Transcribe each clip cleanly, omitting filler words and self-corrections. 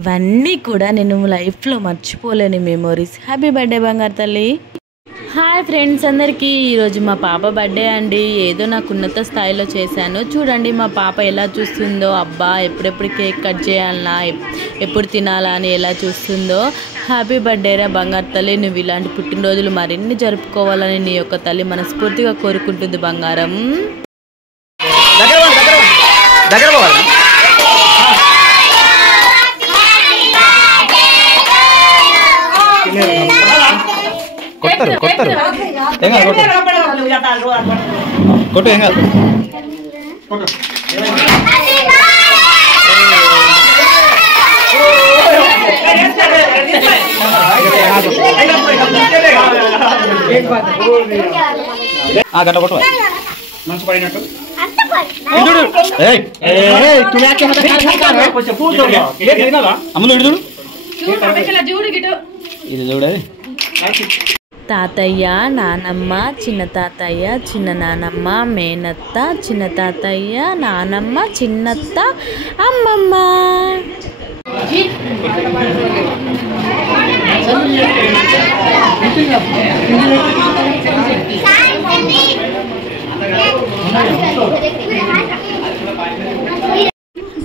ఇవన్నీ కూడా నేను లైఫ్లో మర్చిపోలేని మెమోరీస్. హ్యాపీ బర్త్డే బంగారు తల్లి. హాయ్ ఫ్రెండ్స్ అందరికీ, ఈరోజు మా పాప బర్త్డే అండి. ఏదో నాకు ఉన్నత స్థాయిలో చేశాను. చూడండి మా పాప ఎలా చూస్తుందో, అబ్బా ఎప్పుడెప్పుడు కేక్ కట్ చేయాలనా, ఎప్పుడు తినాలా అని ఎలా చూస్తుందో. హ్యాపీ బర్త్డే రా బంగారు తల్లి, నువ్వు ఇలాంటి పుట్టినరోజులు మరిన్ని జరుపుకోవాలని నీ యొక్క తల్లి మనస్ఫూర్తిగా కోరుకుంటుంది బంగారం. కొట్టరు కొట్టరు కొట్టు ఏం కాదు. గట్ట కొట్టు మనసు పడినట్టు అమ్ములు ఇడు ఇది చూడది. తాతయ్య, నానమ్మ, చిన్న తాతయ్య, చిన్న నానమ్మ, మేనత్త, చిన్న తాతయ్య, నానమ్మ, చిన్నత్త, అమ్మమ్మ.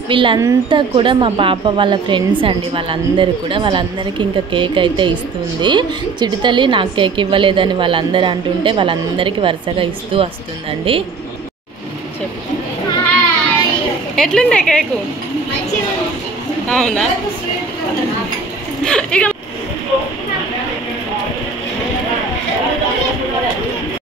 వీళ్ళంతా కూడా మా పాప వాళ్ళ ఫ్రెండ్స్ అండి. వాళ్ళందరికీ ఇంకా కేక్ అయితే ఇస్తుంది. చిటితల్లి నాకు కేక్ ఇవ్వలేదని వాళ్ళందరూ అంటుంటే వాళ్ళందరికీ వరుసగా ఇస్తూ వస్తుందండి. ఎట్లుంది కేకు? అవునా? ఇక